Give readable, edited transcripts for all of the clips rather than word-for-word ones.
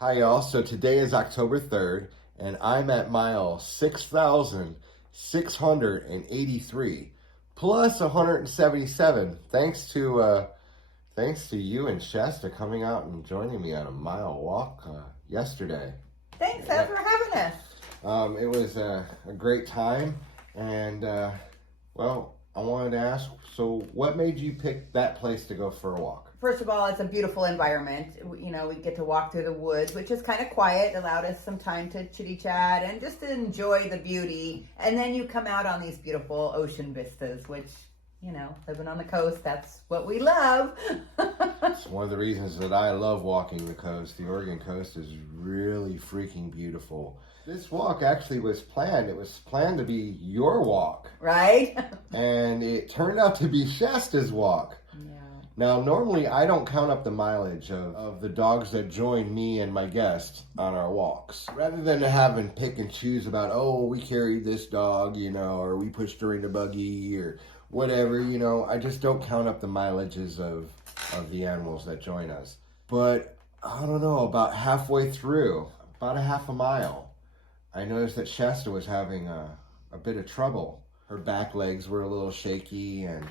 Hi y'all, so today is October 3rd and I'm at mile 6,683 plus 177 thanks to you and Shasta coming out and joining me on a mile walk yesterday. Thanks for having us. It was a great time and well, I wanted to ask, so what made you pick that place to go for a walk? First of all, it's a beautiful environment. You know, we get to walk through the woods, which is kind of quiet, allowed us some time to chitty chat and just to enjoy the beauty. And then you come out on these beautiful ocean vistas, which, you know, living on the coast, that's what we love. It's one of the reasons that I love walking the coast. The Oregon coast is really freaking beautiful. This walk actually was planned. It was planned to be your walk. Right? And it turned out to be Shasta's walk. Yeah. Now, normally I don't count up the mileage of the dogs that join me and my guests on our walks. Rather than having pick and choose about, oh, we carried this dog, you know, or we pushed her in a buggy or whatever, you know, I just don't count up the mileages of the animals that join us. But I don't know, about halfway through, about a half a mile, I noticed that Shasta was having a bit of trouble. Her back legs were a little shaky and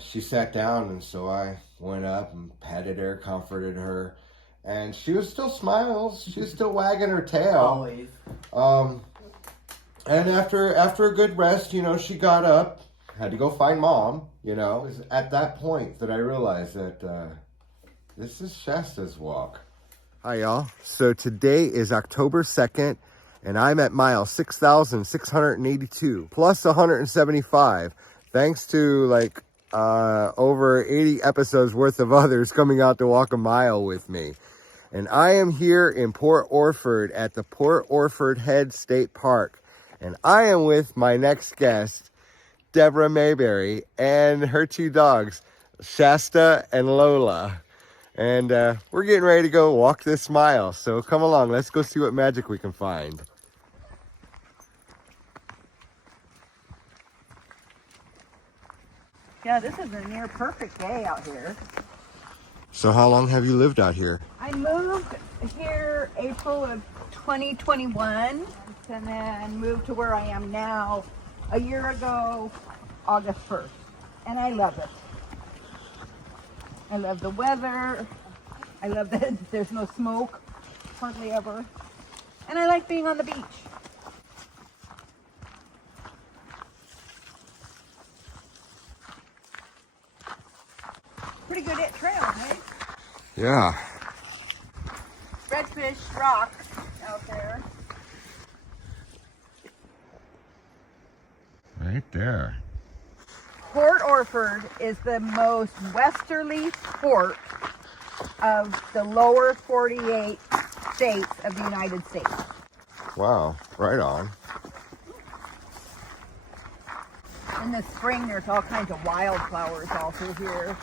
she sat down, and so I went up and petted her, comforted her, and she was still smiling. She was still wagging her tail. Always. And after a good rest, you know, she got up, had to go find Mom, you know. It was at that point that I realized that this is Shasta's walk. Hi, y'all. So today is October 2nd, and I'm at mile 6,682, plus 175, thanks to, like, over 80 episodes worth of others coming out to walk a mile with me. And I am here in Port Orford at the Port Orford Head State Park. And I am with my next guest, Debra Mayberry, and her two dogs, Shasta and Lola. And we're getting ready to go walk this mile. So come along, let's go see what magic we can find. Yeah, this is a near perfect day out here. So how long have you lived out here? I moved here April of 2021 and then moved to where I am now a year ago, August 1st. And I love it. I love the weather. I love that there's no smoke, hardly ever. And I like being on the beach. Pretty good at trail, hey? Yeah. Redfish rock out there. Right there. Port Orford is the most westerly port of the lower 48 states of the United States. Wow, right on. In the spring, there's all kinds of wildflowers all through here.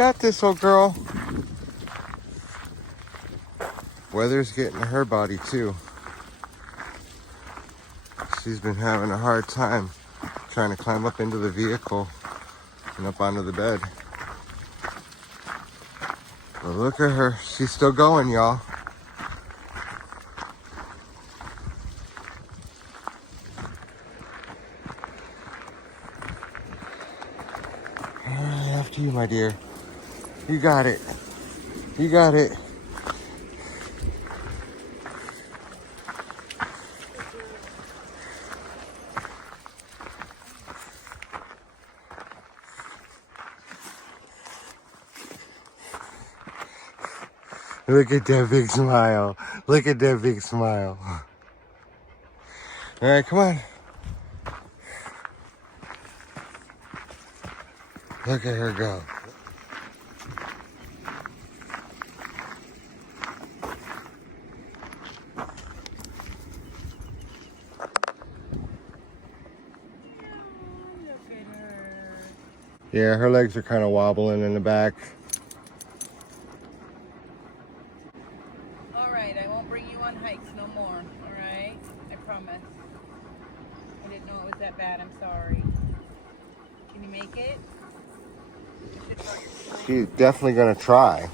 got this, old girl. Weather's getting to her body too. She's been having a hard time trying to climb up into the vehicle and up onto the bed. But look at her. She's still going, y'all. All right, after you, my dear. You got it. You got it. Look at that big smile. Look at that big smile. All right, come on. Look at her go. Yeah, her legs are kind of wobbling in the back. All right, I won't bring you on hikes no more. All right, I promise. I didn't know it was that bad. I'm sorry. Can you make it? She's definitely gonna try.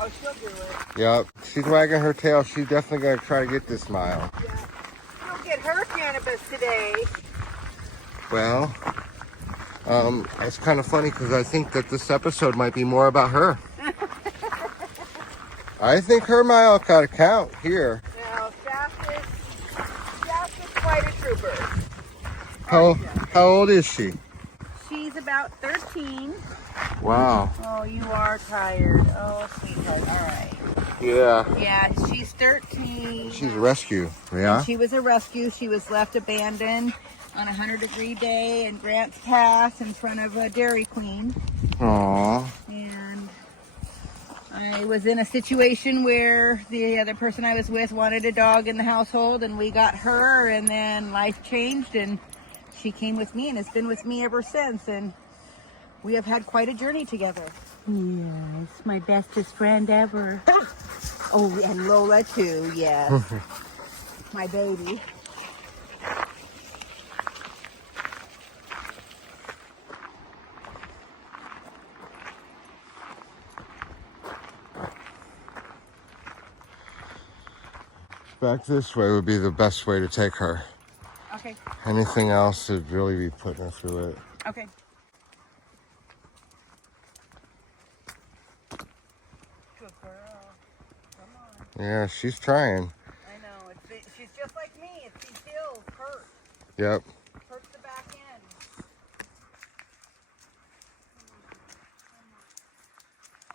Oh, she'll do it. Yep, she's wagging her tail. She's definitely gonna try to get this smile. Yeah. She'll get her cannabis today. Well, it's kind of funny because I think that this episode might be more about her. I think her mile got to count here. Now, Shasta's quite a trooper. How old is she? She's about 13. Wow. Oh, you are tired. Oh, sweetheart. All right. Yeah. Yeah, she's 13. She's a rescue. Yeah. And she was a rescue. She was left abandoned on a 100-degree day in Grants Pass in front of a Dairy Queen. Aww. And I was in a situation where the other person I was with wanted a dog in the household, and we got her, and then life changed, and she came with me and has been with me ever since. And we have had quite a journey together. Yes, my bestest friend ever. Oh, and Lola too, yes. My baby. Back this way would be the best way to take her. Okay. Anything else would really be putting her through it. Okay. Good girl. Come on. Yeah, she's trying. I know. She's just like me. It's these hills hurt. Yep. Hurts the back end.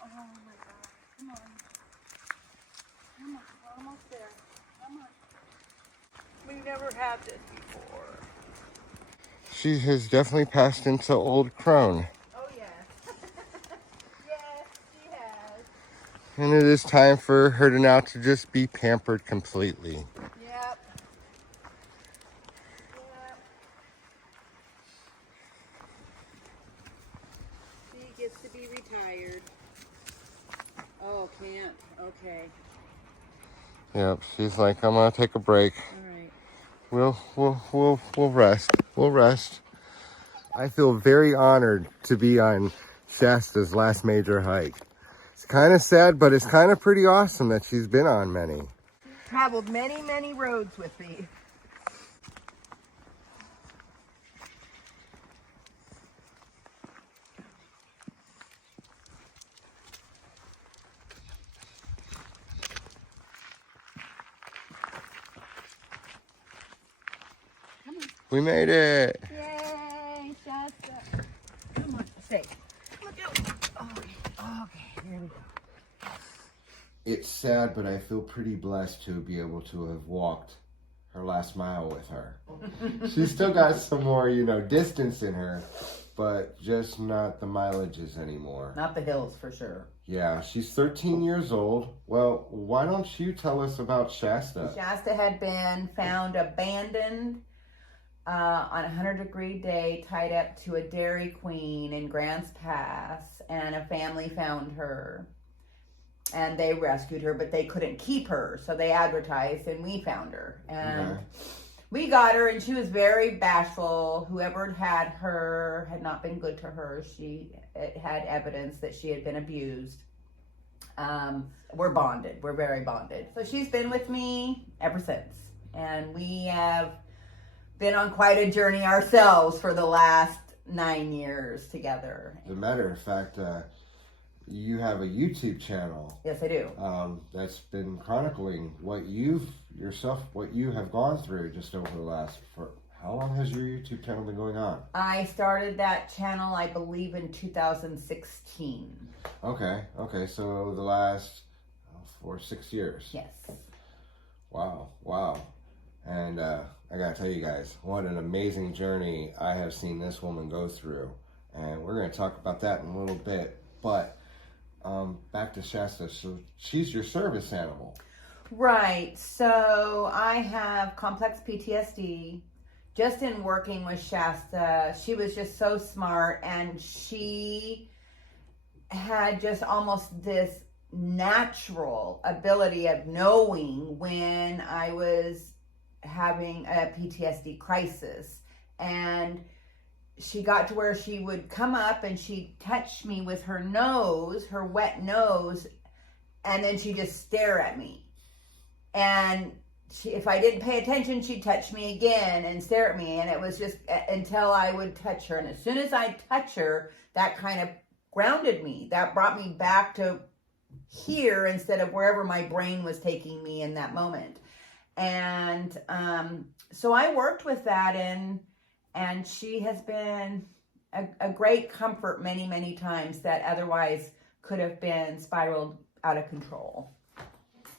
Oh my God. Come on. Come on. We're almost there. Come on. We've never had this before. She has definitely passed into old crone. Oh, yes. Yes, she has. And it is time for her to now to just be pampered completely. Yep. Yep. She gets to be retired. Oh, can't. Okay. Yep, she's like, I'm gonna take a break. All right. We'll rest. We'll rest. I feel very honored to be on Shasta's last major hike. It's kind of sad, but it's kind of pretty awesome that she's been on many. Traveled many, many roads with me. We made it. Yay, Shasta. Come on, stay. Look out. Okay, here we go. It's sad, but I feel pretty blessed to be able to have walked her last mile with her. She's still got some more, distance in her, but just not the mileages anymore. Not the hills, for sure. Yeah, she's 13 years old. Well, why don't you tell us about Shasta? Shasta had been found abandoned on a 100-degree day, tied up to a Dairy Queen in Grants Pass, and a family found her. And they rescued her, but they couldn't keep her, so they advertised, and we found her. And we got her, and she was very bashful. Whoever had her had not been good to her. She had evidence that she had been abused. We're bonded. We're very bonded. So she's been with me ever since. And we have been on quite a journey ourselves for the last 9 years together. As a matter of fact, you have a YouTube channel. Yes, I do. That's been chronicling what you have gone through just over the last, for how long has your YouTube channel been going on? I started that channel, I believe, in 2016. Okay, so the last 6 years. Yes. Wow. And I gotta tell you guys, what an amazing journey I have seen this woman go through. And we're gonna talk about that in a little bit. But back to Shasta. So she's your service animal. Right. So I have complex PTSD. Just in working with Shasta, she was just so smart, and she had just almost this natural ability of knowing when I was having a PTSD crisis. And she got to where she would come up and she'd touch me with her nose, her wet nose, and then she'd just stare at me. And if I didn't pay attention, she'd touch me again and stare at me. And it was just until I would touch her. And as soon as I touch her, that kind of grounded me. That brought me back to here instead of wherever my brain was taking me in that moment. And so I worked with that, and she has been a great comfort many, many times that otherwise could have been spiraled out of control.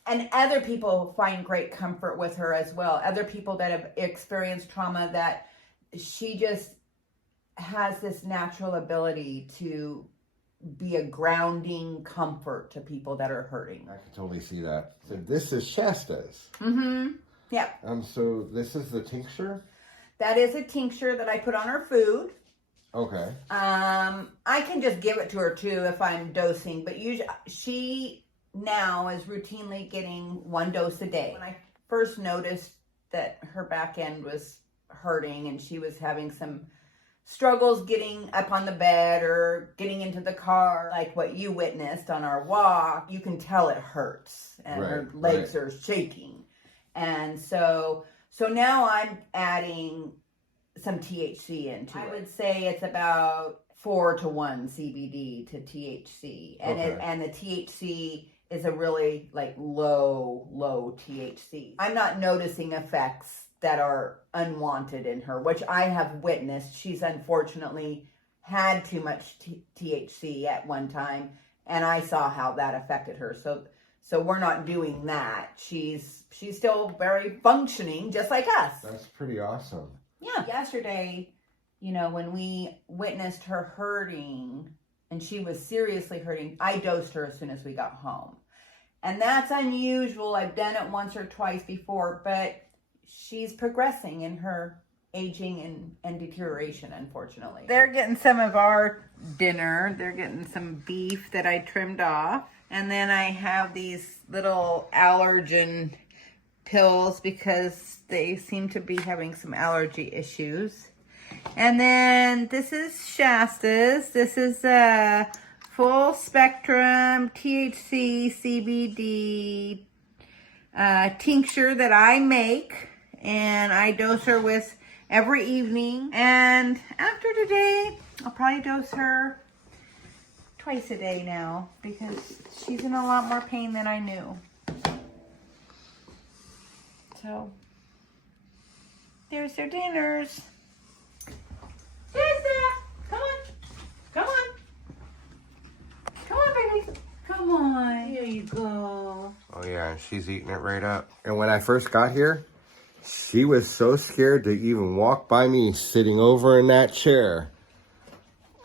And other people find great comfort with her as well. Other people that have experienced trauma, that she just has this natural ability to be a grounding comfort to people that are hurting. I can totally see that. So this is Shasta's. Mm-hmm. Yeah. So this is the tincture? That is a tincture that I put on her food. Okay. I can just give it to her too if I'm dosing, but usually she now is routinely getting 1 dose a day. When I first noticed that her back end was hurting and she was having some struggles getting up on the bed or getting into the car, like what you witnessed on our walk, you can tell it hurts and her legs are shaking. And so now I'm adding some THC into it. I would say it's about 4-to-1 CBD to THC. And the THC is a really like low THC. I'm not noticing effects that are unwanted in her, which I have witnessed. She's unfortunately had too much THC at one time, and I saw how that affected her. So we're not doing that. She's still very functioning, just like us. That's pretty awesome. Yeah. Yesterday, when we witnessed her hurting, and she was seriously hurting, I dosed her as soon as we got home. And that's unusual. I've done it once or twice before, but she's progressing in her aging and deterioration, unfortunately. They're getting some of our dinner. They're getting some beef that I trimmed off. And then I have these little allergen pills because they seem to be having some allergy issues. And then this is Shasta's. This is a full spectrum THC CBD tincture that I make, and I dose her with every evening. And after today, I'll probably dose her twice a day now because she's in a lot more pain than I knew. So there's their dinners. Shasta, come on, baby, come on. Here you go. Oh yeah, and she's eating it right up. And when I first got here, she was so scared to even walk by me sitting over in that chair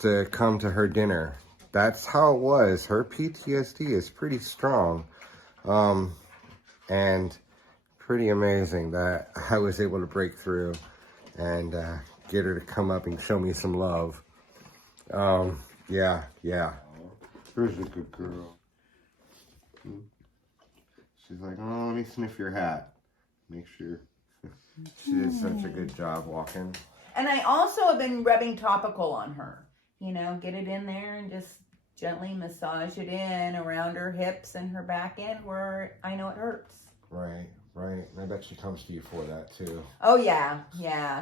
to come to her dinner. That's how it was. Her PTSD is pretty strong. And pretty amazing that I was able to break through and get her to come up and show me some love. Yeah. Where's a good girl? She's like, oh, let me sniff your hat. Make sure. She did such a good job walking. And I also have been rubbing topical on her. You know, get it in there and just gently massage it in around her hips and her back end where I know it hurts. Right. I bet she comes to you for that too. Oh, yeah.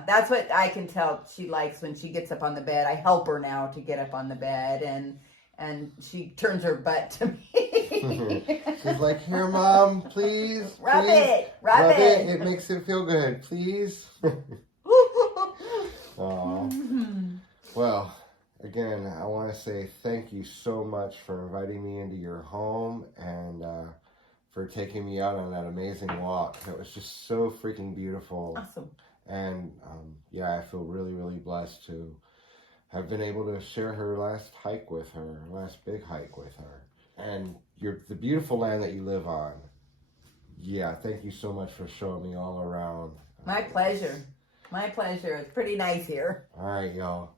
That's what I can tell she likes when she gets up on the bed. I help her now to get up on the bed, and she turns her butt to me. She's like, here, Mom, please. Rub it. It makes it feel good, please. Aww. Well, again, I want to say thank you so much for inviting me into your home and for taking me out on that amazing walk. It was just so freaking beautiful. Awesome. And I feel really, really blessed to have been able to share her last big hike with her. And the beautiful land that you live on. Yeah, thank you so much for showing me all around. My pleasure. It's pretty nice here. All right, y'all.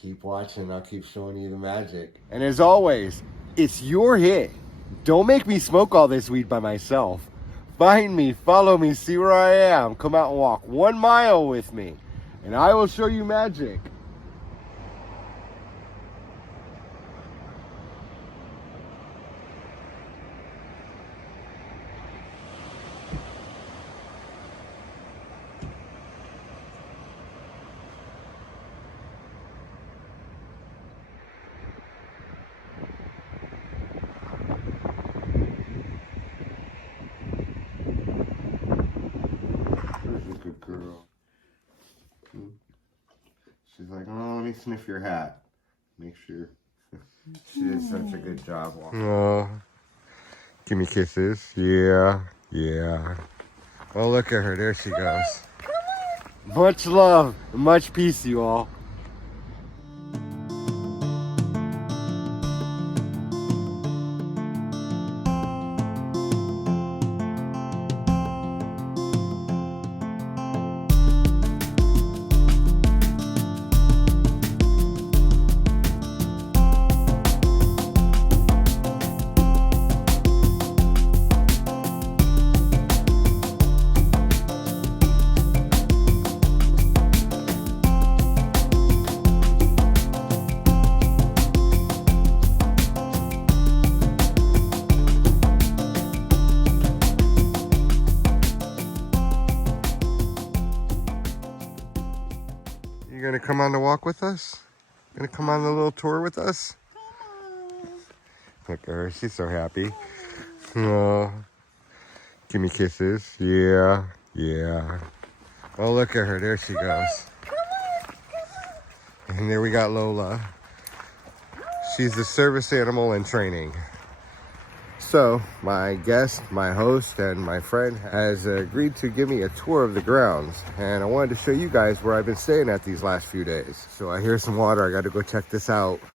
Keep watching. I'll keep showing you the magic. And as always, it's your hit. Don't make me smoke all this weed by myself. Find me, follow me, see where I am. Come out and walk 1 mile with me, and I will show you magic. Good girl. She's like, oh, let me sniff your hat. Make sure. She did such a good job walking. Oh, give me kisses. Yeah. Oh, look at her. There she goes. Much love, much peace, you all. You gonna come on the walk with us? Gonna come on the little tour with us? Look at her, she's so happy. Oh, give me kisses. Yeah. Oh, look at her, there she goes. And there we got Lola. She's the service animal in training. So, my guest, my host, and my friend has agreed to give me a tour of the grounds. And I wanted to show you guys where I've been staying at these last few days. So I hear some water. I got to go check this out.